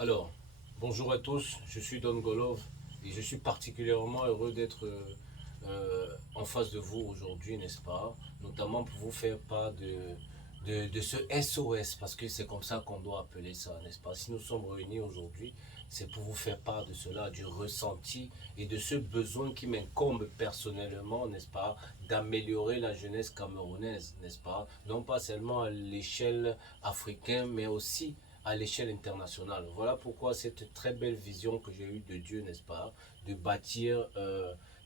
Alors, bonjour à tous, je suis Don Golov et je suis particulièrement heureux d'être en face de vous aujourd'hui, n'est-ce pas? Notamment pour vous faire part de ce SOS, parce que c'est comme ça qu'on doit appeler ça, n'est-ce pas? Si nous sommes réunis aujourd'hui, c'est pour vous faire part de cela, du ressenti et de ce besoin qui m'incombe personnellement, n'est-ce pas, d'améliorer la jeunesse camerounaise, n'est-ce pas? Non pas seulement à l'échelle africaine, mais aussi à l'échelle internationale. Voilà pourquoi cette très belle vision que j'ai eue de Dieu, n'est-ce pas, de bâtir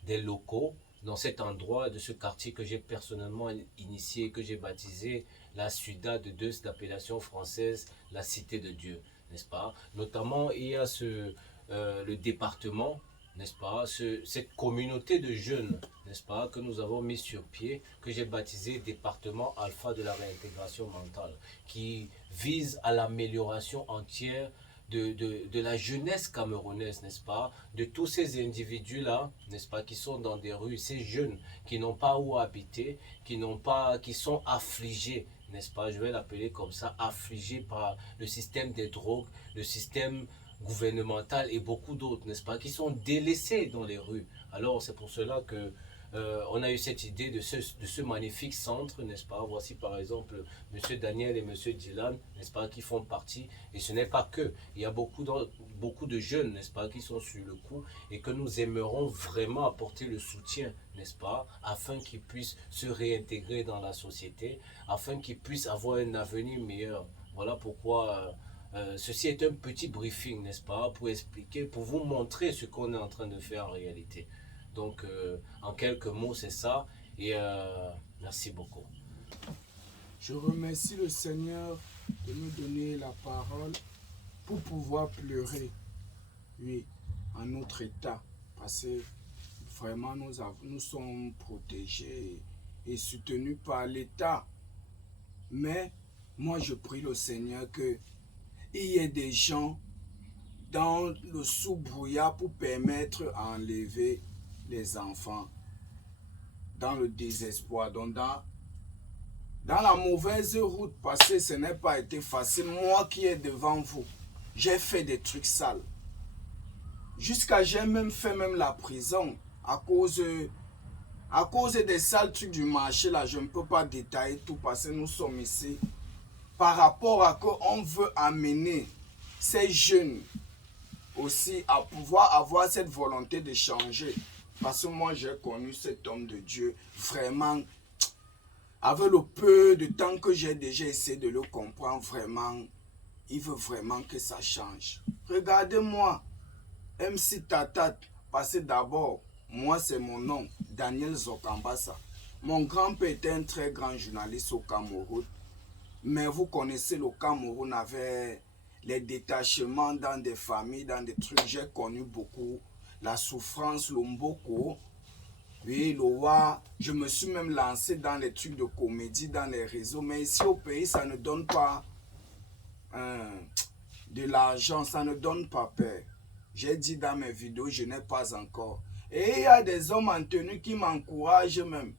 des locaux dans cet endroit de ce quartier que j'ai personnellement initié, que j'ai baptisé la Ciudad de Dieu, d'appellation française, la Cité de Dieu, n'est-ce pas? Notamment, il y a le département, n'est-ce pas, cette communauté de jeunes, n'est-ce pas, que nous avons mis sur pied, que j'ai baptisé département alpha de la réintégration mentale, qui vise à l'amélioration entière de la jeunesse camerounaise, n'est-ce pas, de tous ces individus-là, n'est-ce pas, qui sont dans des rues, ces jeunes qui n'ont pas où habiter, qui sont affligés, n'est-ce pas, je vais l'appeler comme ça, affligés par le système des drogues, le système gouvernemental et beaucoup d'autres, n'est-ce pas, qui sont délaissés dans les rues. Alors c'est pour cela que on a eu cette idée de ce magnifique centre, n'est-ce pas? Voici par exemple M. Daniel et M. Dylan, n'est-ce pas, qui font partie. Et ce n'est pas que. Il y a beaucoup de jeunes, n'est-ce pas, qui sont sur le coup et que nous aimerons vraiment apporter le soutien, n'est-ce pas, afin qu'ils puissent se réintégrer dans la société, afin qu'ils puissent avoir un avenir meilleur. Voilà pourquoi ceci est un petit briefing, n'est-ce pas, pour expliquer, pour vous montrer ce qu'on est en train de faire en réalité. Donc, en quelques mots, c'est ça. Et merci beaucoup. Je remercie le Seigneur de nous donner la parole pour pouvoir pleurer, oui, en notre état. Parce que vraiment, nous sommes protégés et soutenus par l'État. Mais moi, je prie le Seigneur qu'il y ait des gens dans le sous-brouillard pour permettre d'enlever les enfants dans le désespoir, donc dans la mauvaise route, parce que ce n'est pas été facile. Moi qui est devant vous, j'ai fait des trucs sales. Jusqu'à j'ai même fait la prison à cause des sales trucs du marché. Là, je ne peux pas détailler tout parce que nous sommes ici. Par rapport à qu'on veut amener ces jeunes aussi à pouvoir avoir cette volonté de changer. Parce que moi, j'ai connu cet homme de Dieu vraiment. Avec le peu de temps que j'ai déjà essayé de le comprendre, vraiment, il veut vraiment que ça change. Regardez-moi, MC Tatat, parce que d'abord, moi c'est mon nom, Daniel Zokambassa. Mon grand-père était un très grand journaliste au Cameroun. Mais vous connaissez le Cameroun avec les détachements dans des familles, dans des trucs. J'ai connu beaucoup la souffrance, le mboko. Oui, Loa, je me suis même lancé dans les trucs de comédie, dans les réseaux. Mais ici au pays, ça ne donne pas de l'argent, ça ne donne pas peur. J'ai dit dans mes vidéos, je n'ai pas encore. Et il y a des hommes en tenue qui m'encouragent même.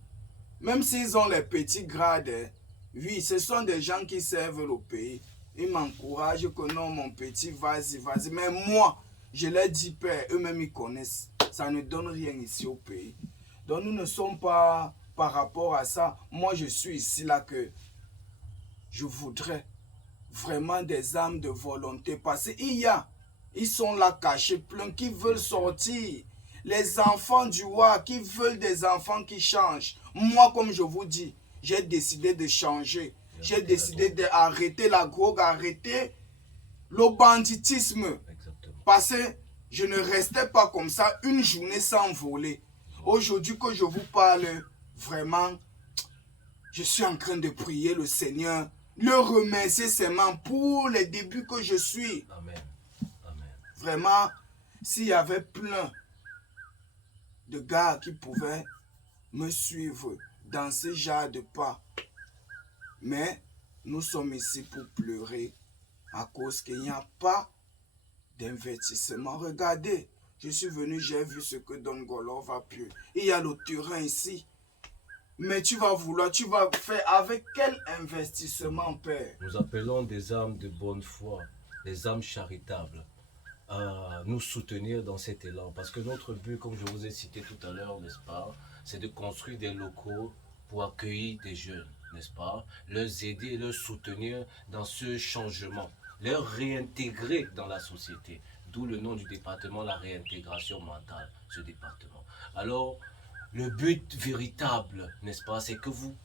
Même s'ils ont les petits grades. Oui, ce sont des gens qui servent le pays. Ils m'encouragent que non, mon petit, vas-y, vas-y. Mais moi, je leur dis, père, eux-mêmes, ils connaissent. Ça ne donne rien ici au pays. Donc nous ne sommes pas par rapport à ça. Moi, je suis ici là que je voudrais vraiment des âmes de volonté. Parce ils sont là cachés, plein qui veulent sortir. Les enfants du roi qui veulent des enfants qui changent. Moi, comme je vous dis, j'ai décidé de changer. J'ai décidé d'arrêter la drogue, arrêter le banditisme. Parce que je ne restais pas comme ça une journée sans voler. Aujourd'hui que je vous parle, vraiment, je suis en train de prier le Seigneur, le remercier seulement pour les débuts que je suis. Amen. Amen. Vraiment, s'il y avait plein de gars qui pouvaient me suivre dans ce genre de pas. Mais nous sommes ici pour pleurer à cause qu'il n'y a pas d'investissement. Regardez, je suis venu, j'ai vu ce que Don Golov a pu. Il y a le terrain ici. Mais tu vas faire avec quel investissement, Père? Nous appelons des âmes de bonne foi. les âmes charitables à nous soutenir dans cet élan. Parce que notre but, comme je vous ai cité tout à l'heure, n'est-ce pas, c'est de construire des locaux pour accueillir des jeunes, n'est-ce pas, les aider et les soutenir dans ce changement, les réintégrer dans la société. D'où le nom du département, la réintégration mentale, ce département. Alors, le but véritable, n'est-ce pas, c'est que vous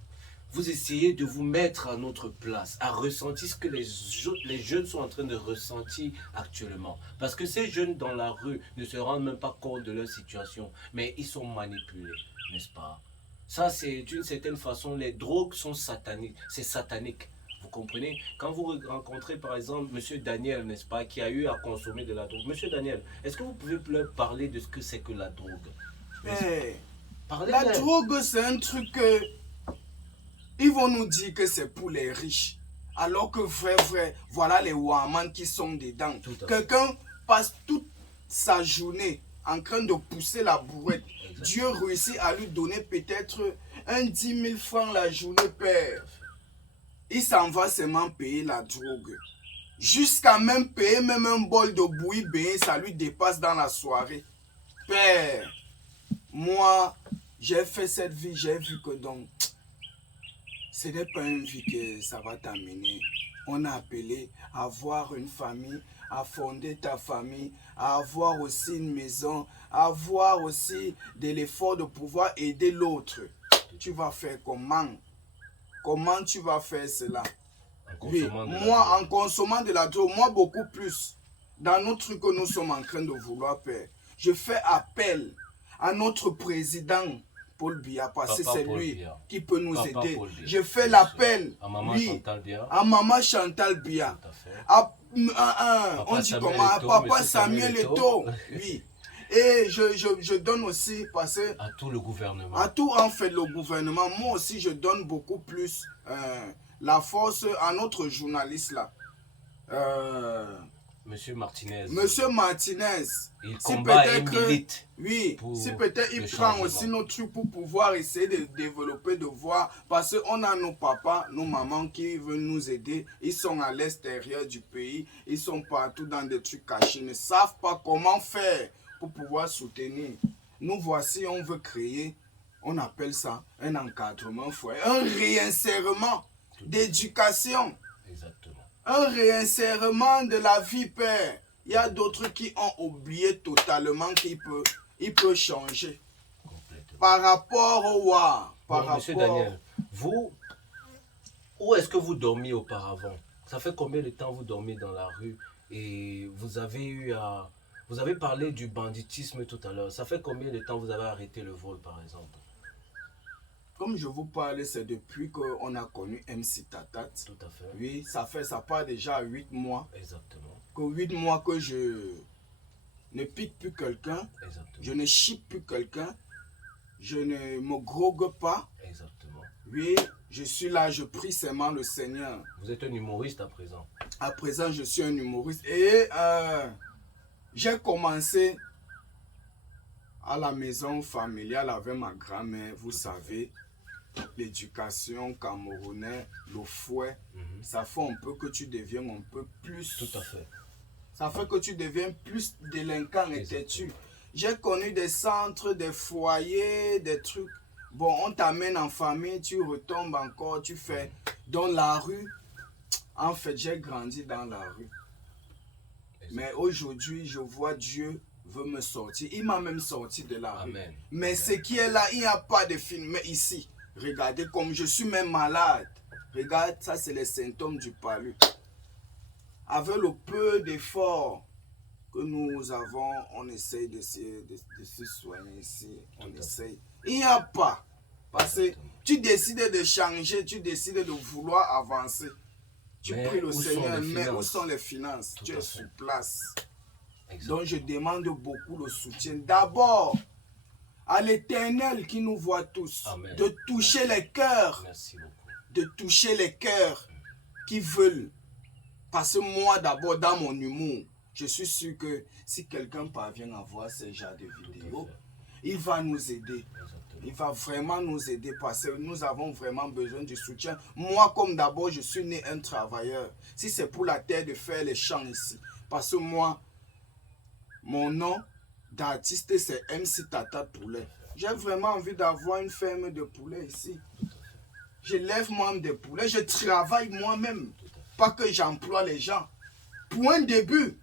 essayez de vous mettre à notre place, à ressentir ce que les jeunes sont en train de ressentir actuellement. Parce que ces jeunes dans la rue ne se rendent même pas compte de leur situation, mais ils sont manipulés, n'est-ce pas? Ça, c'est d'une certaine façon, les drogues sont sataniques, c'est satanique. Vous comprenez? Quand vous rencontrez par exemple M. Daniel, n'est-ce pas, qui a eu à consommer de la drogue. Monsieur Daniel, est-ce que vous pouvez leur parler de ce que c'est que la drogue? La drogue, c'est un truc que ils vont nous dire que c'est pour les riches. Alors que vrai, voilà les Waman qui sont dedans. Quelqu'un passe toute sa journée en train de pousser la bourrette. Exactement. Dieu réussit à lui donner peut-être un 10 000 francs la journée, père. Il s'en va seulement payer la drogue. Jusqu'à même payer même un bol de bouillie béni, ça lui dépasse dans la soirée. Père, moi, j'ai fait cette vie, j'ai vu que donc, ce n'est pas une vie que ça va t'amener. On a appelé à avoir une famille, à fonder ta famille, à avoir aussi une maison, à avoir aussi de l'effort de pouvoir aider l'autre. Tu vas faire comment? Comment tu vas faire cela? Oui, moi, en consommant de la drogue, moi beaucoup plus. Dans notre truc que nous sommes en train de vouloir faire, je fais appel à notre président Paul Biya, parce que c'est lui qui peut nous aider. Je fais l'appel à Maman Chantal Biya, on dit comment, à Papa Samuel Eto'o, oui. Et je donne aussi, parce que à tout le gouvernement. À tout en fait le gouvernement. Moi aussi je donne beaucoup plus la force à notre journaliste là. Monsieur Martinez. Monsieur Martinez. Il combat et milite. Oui, si peut-être il prend aussi nos trucs pour pouvoir essayer de développer, de voir. Parce qu'on a nos papas, nos mamans qui veulent nous aider. Ils sont à l'extérieur du pays. Ils sont partout dans des trucs cachés. Ils ne savent pas comment faire pour pouvoir soutenir. Nous voici, on veut créer, on appelle ça un encadrement foyer, un réinsèrement d'éducation. Exactement. Un réinsèrement de la vie, père. Il y a d'autres qui ont oublié totalement qu'il peut changer. Complètement. Par rapport au WA. Monsieur Daniel, vous, où est-ce que vous dormiez auparavant? Ça fait combien de temps vous dormez dans la rue? Et vous avez parlé du banditisme tout à l'heure. Ça fait combien de temps vous avez arrêté le vol, par exemple? Comme je vous parlais, c'est depuis qu'on a connu MC Tatat. Tout à fait. Oui, ça part déjà 8 mois. Exactement. Que 8 mois que je ne pique plus quelqu'un. Exactement. Je ne chipe plus quelqu'un. Je ne me grogue pas. Exactement. Oui, je suis là, je prie seulement le Seigneur. Vous êtes un humoriste à présent. À présent, je suis un humoriste. Et j'ai commencé à la maison familiale avec ma grand-mère, vous savez. L'éducation camerounaise, le fouet, ça fait un peu que tu deviens un peu plus. Tout à fait. Ça fait que tu deviens plus délinquant et têtu. J'ai connu des centres, des foyers, des trucs. Bon, on t'amène en famille, tu retombes encore, tu fais. Dans la rue, en fait, j'ai grandi dans la rue. Mais aujourd'hui, je vois Dieu veut me sortir. Il m'a même sorti de la rue. Amen. Mais ce qui est là, il n'y a pas de film. Mais ici, regardez comme je suis même malade. Regarde, ça c'est les symptômes du palu. Avec le peu d'efforts que nous avons, on essaye de se soigner ici. On essaye. Il n'y a pas. Parce que tu décides de changer, tu décides de vouloir avancer. Tu pries le Seigneur, mais où sont les finances? Tu es sur place. Exactement. Donc je demande beaucoup le soutien. D'abord, à l'Éternel qui nous voit tous. Amen. De toucher les cœurs. Merci beaucoup. De toucher les cœurs qui veulent. Parce que moi, d'abord, dans mon humour, je suis sûr que si quelqu'un parvient à voir ce genre de vidéos, il va nous aider. Exactement. il va vraiment nous aider parce que nous avons vraiment besoin du soutien. Moi, comme d'abord, je suis né un travailleur. Si c'est pour la terre de faire les champs ici, parce que moi, mon nom d'artiste, c'est MC Tata Poulet. J'ai vraiment envie d'avoir une ferme de poulets ici. Je lève moi-même des poulets, je travaille moi-même. Pas que j'emploie les gens. Pour un début,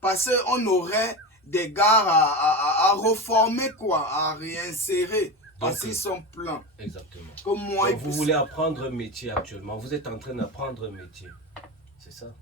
parce qu'on aurait des gars à reformer, quoi, à réinsérer. Parce qu'ils sont pleins. Exactement. Comme moi, donc, vous voulez apprendre un métier actuellement. Vous êtes en train d'apprendre un métier. C'est ça?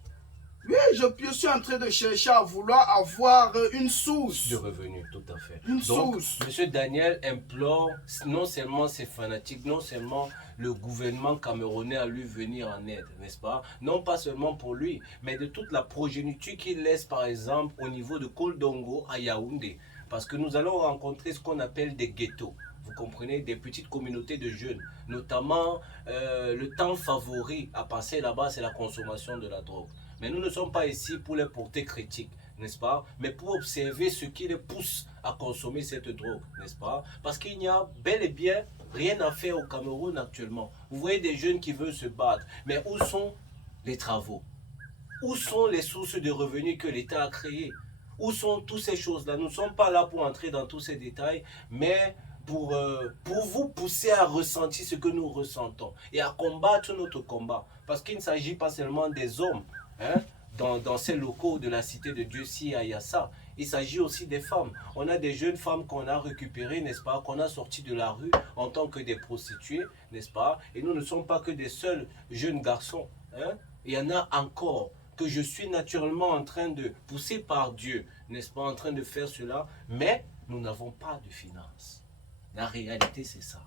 Oui, je suis en train de chercher à vouloir avoir une source de revenus, tout à fait. Une Donc, source. M. Daniel implore non seulement ses fanatiques, non seulement le gouvernement camerounais à lui venir en aide, n'est-ce pas? Non pas seulement pour lui, mais de toute la progéniture qu'il laisse, par exemple, au niveau de Koldongo à Yaoundé. Parce que nous allons rencontrer ce qu'on appelle des ghettos. Vous comprenez, des petites communautés de jeunes. Notamment, le temps favori à passer là-bas, c'est la consommation de la drogue. Mais nous ne sommes pas ici pour les porter critiques, n'est-ce pas? Mais pour observer ce qui les pousse à consommer cette drogue, n'est-ce pas? Parce qu'il n'y a bel et bien rien à faire au Cameroun actuellement. Vous voyez des jeunes qui veulent se battre, mais où sont les travaux? Où sont les sources de revenus que l'État a créées? Où sont toutes ces choses-là? Nous ne sommes pas là pour entrer dans tous ces détails, mais pour vous pousser à ressentir ce que nous ressentons et à combattre notre combat. Parce qu'il ne s'agit pas seulement des hommes, hein, dans ces locaux de la cité de Dieu, si à Yassa. Il s'agit aussi des femmes. On a des jeunes femmes qu'on a récupérées, n'est-ce pas, qu'on a sorties de la rue en tant que des prostituées, n'est-ce pas? Et nous ne sommes pas que des seuls jeunes garçons. Hein? Il y en a encore que je suis naturellement en train de pousser par Dieu, n'est-ce pas, en train de faire cela, mais nous n'avons pas de finances. La réalité, c'est ça.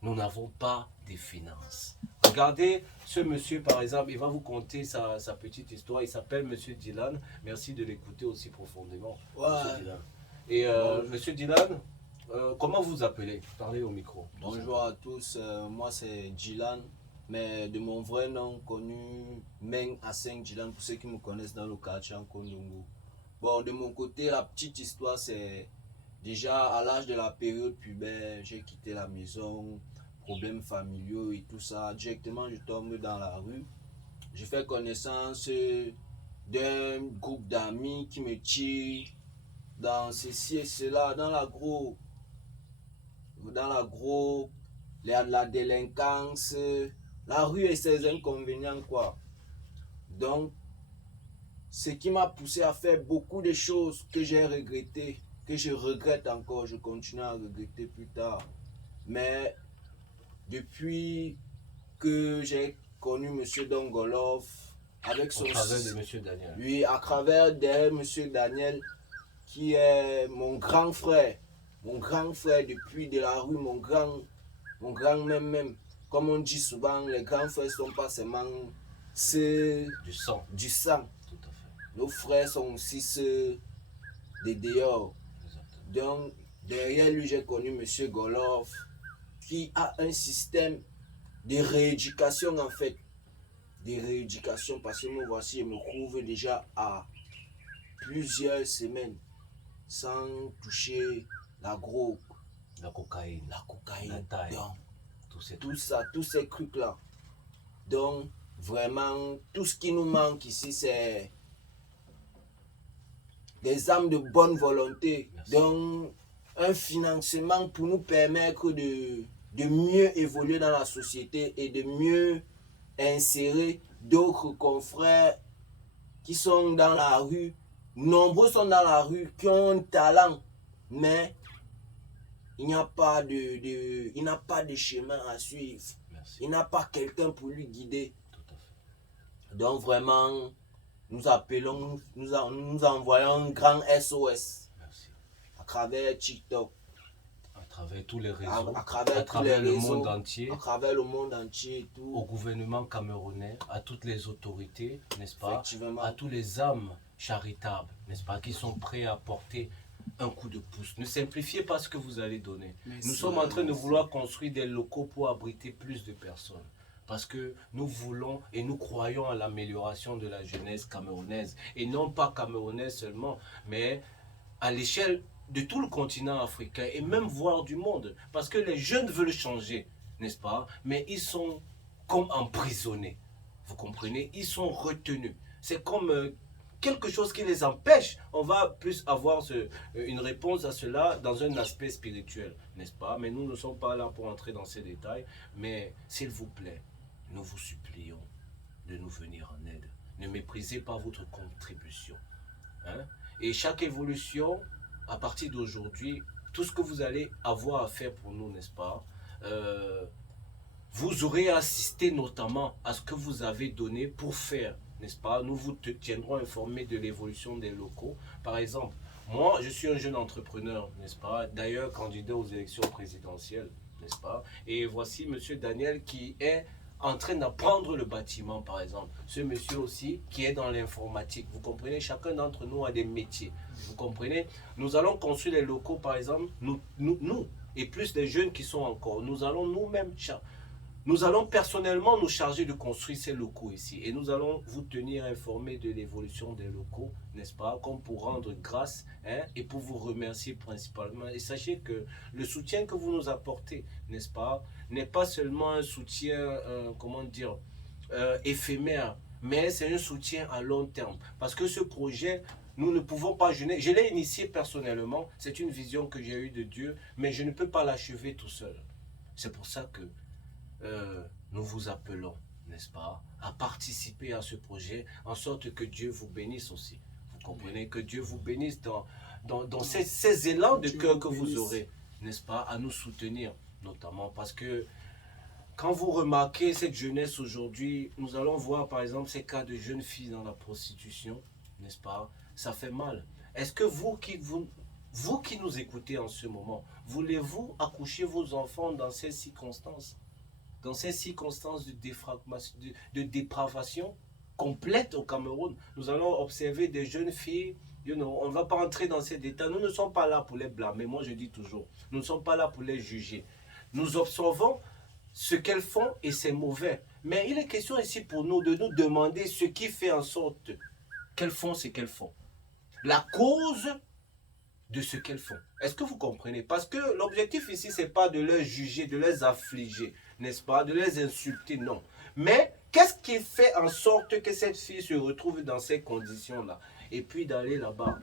Nous n'avons pas de finances. Regardez ce monsieur, par exemple, il va vous conter sa petite histoire. Il s'appelle Monsieur Dylan. Merci de l'écouter aussi profondément. Ouais. Monsieur Dylan. Et Monsieur Dylan, comment vous appelez? Parlez au micro. Bonjour à tous, moi c'est Dylan, mais de mon vrai nom connu, Meng Aseng Dylan, pour ceux qui me connaissent dans le quartier en Kondongo. Bon, de mon côté, la petite histoire, c'est déjà à l'âge de la période pubère, j'ai quitté la maison, problèmes familiaux et tout ça. Directement, je tombe dans la rue. Je fais connaissance d'un groupe d'amis qui me tire dans ceci et cela, dans la délinquance, la rue et ses inconvénients, quoi. Donc, ce qui m'a poussé à faire beaucoup de choses que j'ai regrettées, que je regrette encore, je continue à regretter plus tard. Mais depuis que j'ai connu M. Dongolov, avec son... Au travers de M. Daniel. Oui, à travers de M. Daniel, qui est mon grand frère depuis de la rue, mon grand même. Comme on dit souvent, les grands frères ne sont pas seulement ceux du sang. Tout à fait. Nos frères sont aussi ceux des dehors. Exactement. Donc, derrière lui, j'ai connu M. Golov, qui a un système de rééducation en fait. De rééducation, parce que me voici, je me trouve déjà à plusieurs semaines sans toucher la drogue, La cocaïne. la cocaïne, La taille. donc, Tout ça. tous ces trucs-là. Donc, vraiment, tout ce qui nous manque ici, c'est des âmes de bonne volonté. Merci. Donc, un financement pour nous permettre de mieux évoluer dans la société et de mieux insérer d'autres confrères qui sont dans la rue. Nombreux sont dans la rue, qui ont un talent, mais il n'y a pas de chemin à suivre. Merci. Il n'a pas quelqu'un pour lui guider. Tout à fait. Donc vraiment, nous appelons, nous envoyons un grand SOS Merci. à travers TikTok, À travers tous les réseaux, à travers tous les le réseaux, monde entier, à travers le monde entier et tout. au gouvernement camerounais, à toutes les autorités, n'est-ce pas, Effectivement. à tous les âmes charitables, n'est-ce pas, qui sont prêts à porter un coup de pouce. Ne simplifiez pas ce que vous allez donner. Merci. Nous sommes en train de vouloir construire des locaux pour abriter plus de personnes. Parce que nous voulons et nous croyons à l'amélioration de la jeunesse camerounaise. Et non pas camerounaise seulement, mais à l'échelle de tout le continent africain et même voire du monde. Parce que les jeunes veulent changer, n'est-ce pas? Mais ils sont comme emprisonnés. Vous comprenez? Ils sont retenus. C'est comme quelque chose qui les empêche. On va plus avoir une réponse à cela dans un aspect spirituel, n'est-ce pas? Mais nous ne sommes pas là pour entrer dans ces détails. Mais s'il vous plaît, nous vous supplions de nous venir en aide. Ne méprisez pas votre contribution. Hein? Et chaque évolution, à partir d'aujourd'hui, tout ce que vous allez avoir à faire pour nous, n'est-ce pas? Vous aurez assisté notamment à ce que vous avez donné pour faire, n'est-ce pas? Nous vous tiendrons informés de l'évolution des locaux. Par exemple, moi, je suis un jeune entrepreneur, n'est-ce pas? D'ailleurs, candidat aux élections présidentielles, n'est-ce pas? Et voici M. Daniel qui est en train d'apprendre le bâtiment, par exemple. Ce monsieur aussi qui est dans l'informatique. Vous comprenez? Chacun d'entre nous a des métiers. Vous comprenez? Nous allons construire les locaux, par exemple, nous et plus les jeunes qui sont encore. Nous allons nous-mêmes nous allons personnellement nous charger de construire ces locaux ici et nous allons vous tenir informés de l'évolution des locaux, n'est-ce pas, comme pour rendre grâce et pour vous remercier principalement. Et sachez que le soutien que vous nous apportez, n'est-ce pas, n'est pas seulement un soutien, comment dire, éphémère, mais c'est un soutien à long terme. Parce que ce projet, nous ne pouvons pas, je l'ai initié personnellement, c'est une vision que j'ai eue de Dieu, mais je ne peux pas l'achever tout seul. C'est pour ça que nous vous appelons, n'est-ce pas, à participer à ce projet, en sorte que Dieu vous bénisse aussi. Vous comprenez? Que Dieu vous bénisse dans ces élans de cœur que vous aurez, n'est-ce pas, à nous soutenir, notamment parce que quand vous remarquez cette jeunesse aujourd'hui, nous allons voir par exemple ces cas de jeunes filles dans la prostitution, n'est-ce pas? Ça fait mal. Est-ce que vous qui nous écoutez en ce moment, voulez-vous accoucher vos enfants dans ces circonstances? Dans ces circonstances de dépravation complète au Cameroun, nous allons observer des jeunes filles, on ne va pas entrer dans ces détails, nous ne sommes pas là pour les blâmer, moi je dis toujours, nous ne sommes pas là pour les juger. Nous observons ce qu'elles font et c'est mauvais. Mais il est question ici pour nous de nous demander ce qui fait en sorte qu'elles font ce qu'elles font. La cause de ce qu'elles font. Est-ce que vous comprenez? Parce que l'objectif ici, ce n'est pas de les juger, de les affliger, n'est-ce pas? De les insulter, non. Mais qu'est-ce qui fait en sorte que cette fille se retrouve dans ces conditions-là? Et puis d'aller là-bas,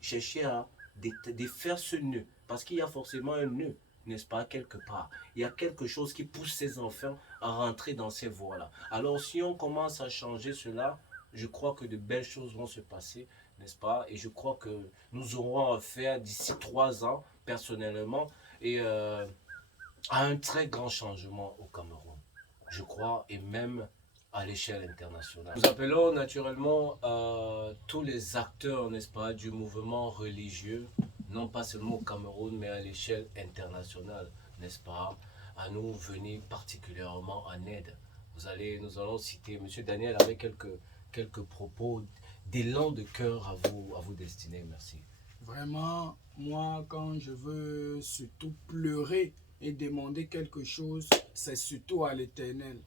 chercher à défaire ce nœud. Parce qu'il y a forcément un nœud, n'est-ce pas, quelque part. Il y a quelque chose qui pousse ces enfants à rentrer dans ces voies-là. Alors si on commence à changer cela, je crois que de belles choses vont se passer, n'est-ce pas? Et je crois que nous aurons affaire d'ici 3 ans, personnellement, et à un très grand changement au Cameroun. Je crois, et même à l'échelle internationale. Nous appelons naturellement tous les acteurs, n'est-ce pas, du mouvement religieux, non pas seulement au Cameroun, mais à l'échelle internationale, n'est-ce pas, à nous venir particulièrement en aide. Nous allons citer, M. Daniel avait quelques propos d'élan de cœur à vous destiner. Merci. Vraiment, moi, quand je veux surtout pleurer et demander quelque chose, c'est surtout à l'Éternel.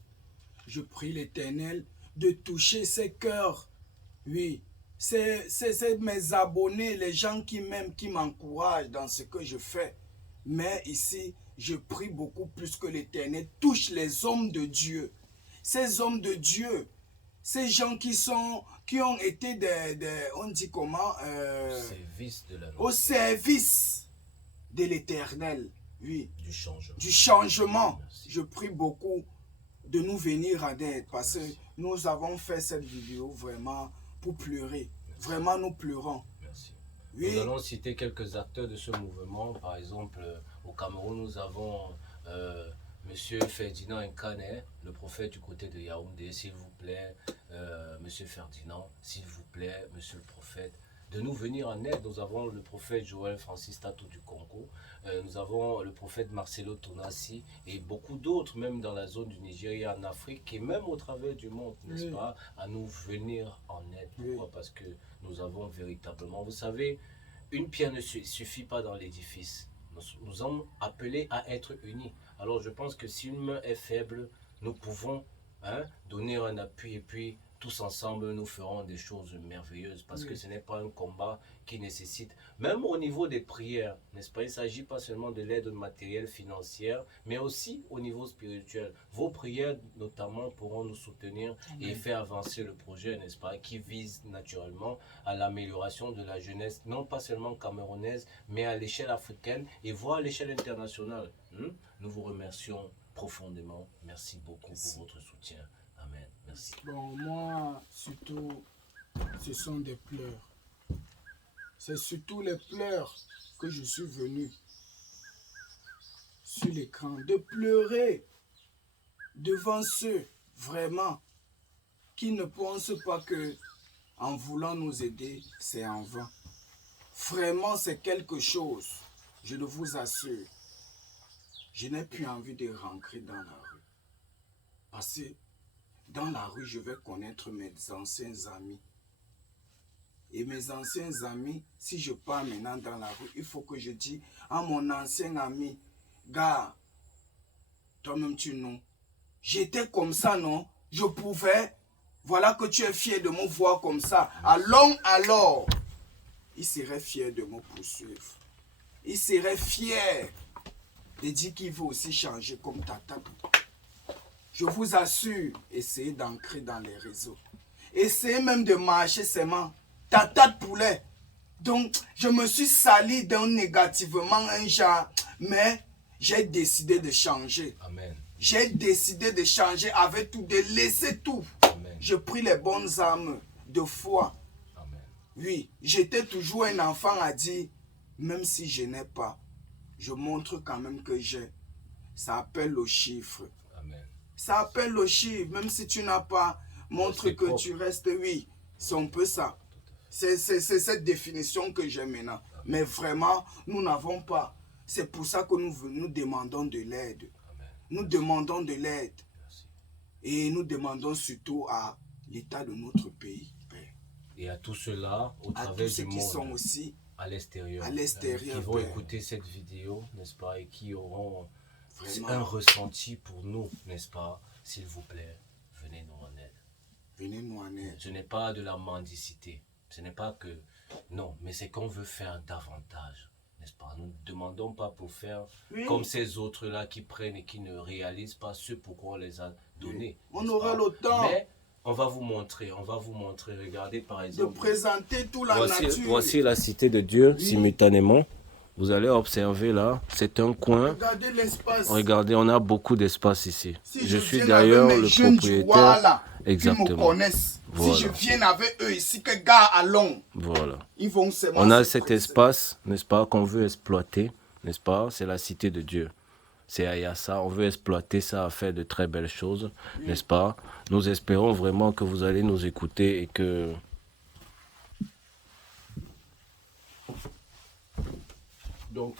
Je prie l'Éternel de toucher ces cœurs. Oui, c'est mes abonnés, les gens qui m'aiment, qui m'encouragent dans ce que je fais. Mais ici, je prie beaucoup plus que l'Éternel touche les hommes de Dieu. Ces hommes de Dieu, ces gens qui ont été on dit comment, au service de l'Éternel, oui, du changement. Merci. Je prie beaucoup de nous venir en aide parce que nous avons fait cette vidéo vraiment pour pleurer. Merci. Vraiment, nous pleurons. Merci. Oui. Nous allons citer quelques acteurs de ce mouvement. Par exemple, au Cameroun, nous avons Monsieur Ferdinand Nkane, le prophète du côté de Yaoundé, s'il vous plaît, Monsieur Ferdinand, s'il vous plaît, Monsieur le prophète, de nous venir en aide. Nous avons le prophète Joël Francis Tato du Congo, nous avons le prophète Marcelo Tonassi et beaucoup d'autres, même dans la zone du Nigeria, en Afrique et même au travers du monde, n'est-ce pas, à nous venir en aide. Pourquoi? Parce que nous avons véritablement, vous savez, une pierre ne suffit pas dans l'édifice. Nous sommes appelés à être unis. Alors je pense que si une main est faible, nous pouvons donner un appui et puis tous ensemble, nous ferons des choses merveilleuses parce Oui. que ce n'est pas un combat qui nécessite, même au niveau des prières, n'est-ce pas? Il ne s'agit pas seulement de l'aide matérielle, financière, mais aussi au niveau spirituel. Vos prières, notamment, pourront nous soutenir et faire avancer le projet, n'est-ce pas? Qui vise naturellement à l'amélioration de la jeunesse, non pas seulement camerounaise, mais à l'échelle africaine et voire à l'échelle internationale. Nous vous remercions profondément. Merci beaucoup pour votre soutien. Amen. Merci. Bon, moi, surtout, ce sont des pleurs. C'est surtout les pleurs que je suis venu sur l'écran, de pleurer devant ceux, vraiment, qui ne pensent pas que en voulant nous aider, c'est en vain. Vraiment, c'est quelque chose, je le vous assure. Je n'ai plus envie de rentrer dans la rue. Parce que dans la rue, je vais connaître mes anciens amis. Et mes anciens amis, si je pars maintenant dans la rue, il faut que je dise à mon ancien ami, gars, toi-même tu non. J'étais comme ça, non? Je pouvais. Voilà que tu es fier de me voir comme ça. Alors, il serait fier de me poursuivre. Il serait fier de dire qu'il veut aussi changer comme Tata. Je vous assure, essayez d'ancrer dans les réseaux. Essayez même de marcher seulement. Tata de poulet. Donc, je me suis sali d'un négativement un genre, mais j'ai décidé de changer. Amen. J'ai décidé de changer avec tout, de laisser tout. Amen. Je pris les bonnes armes de foi. Amen. Oui, j'étais toujours un enfant à dire, même si je n'ai pas, je montre quand même que j'ai. Ça appelle au chiffre. Amen. Ça appelle au chiffre, même si tu n'as pas, montre C'est que propre. tu restes, oui. C'est un peu ça. C'est cette définition que j'ai maintenant. Mais vraiment, nous n'avons pas. C'est pour ça que nous demandons de l'aide. Amen. Nous demandons de l'aide. Merci. Et nous demandons surtout à l'état de notre pays, Père. Et à tous ceux-là, au À tous travers ceux du qui sont monde, aussi à l'extérieur, l'extérieur, qui vont Père. écouter cette vidéo, n'est-ce pas, et qui auront Vraiment. un ressenti pour nous, n'est-ce pas, s'il vous plaît, venez nous en aide. Venez nous en aide. Ce n'est pas de la mendicité, ce n'est pas que, non, mais c'est qu'on veut faire davantage, n'est-ce pas? Nous ne demandons pas pour faire Oui. comme ces autres-là qui prennent et qui ne réalisent pas ce pourquoi on les a donnés. On n'est-ce aura pas? le temps Mais on va vous montrer, regardez par de exemple. présenter toute la nature. Voici la cité de Dieu Oui. simultanément. Vous allez observer là, c'est un coin. Regardez l'espace. Regardez, on a beaucoup d'espace ici. Si je suis viens d'ailleurs avec mes le jeunes propriétaire. joueurs là, qui me Exactement. connaissent. Voilà. Si je viens avec eux ici, que gars allons, Voilà. ils vont se On a se cet presser. espace, n'est-ce pas, qu'on veut exploiter, n'est-ce pas? C'est la cité de Dieu. C'est à ça, on veut exploiter ça à faire de très belles choses, n'est-ce pas? Nous espérons vraiment que vous allez nous écouter et que... Donc,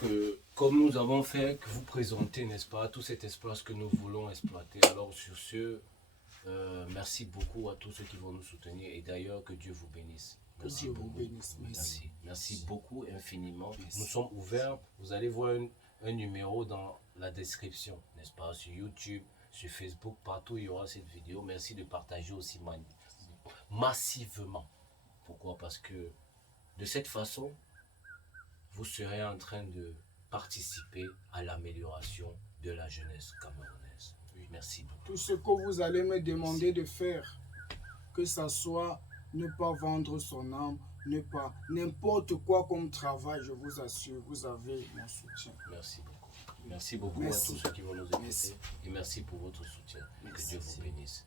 comme nous avons fait que vous présenter, n'est-ce pas, tout cet espace que nous voulons exploiter. Alors, sur ce, merci beaucoup à tous ceux qui vont nous soutenir et d'ailleurs, que Dieu vous bénisse. Que Merci Dieu vous beaucoup. bénisse. Merci. Merci beaucoup infiniment. Merci. Nous sommes ouverts. Vous allez voir un numéro dans la description, n'est-ce pas? Sur YouTube, sur Facebook, partout il y aura cette vidéo. Merci de partager aussi massivement. Pourquoi? Parce que de cette façon, vous serez en train de participer à l'amélioration de la jeunesse camerounaise. Merci beaucoup. Tout ce que vous allez me demander de faire, que ça soit ne pas vendre son âme, ne pas n'importe quoi comme travail, je vous assure, vous avez mon soutien. Merci beaucoup. Merci beaucoup Merci. à tous ceux qui vont nous écouter. Merci. Et merci pour votre soutien. Merci. Que Dieu vous bénisse.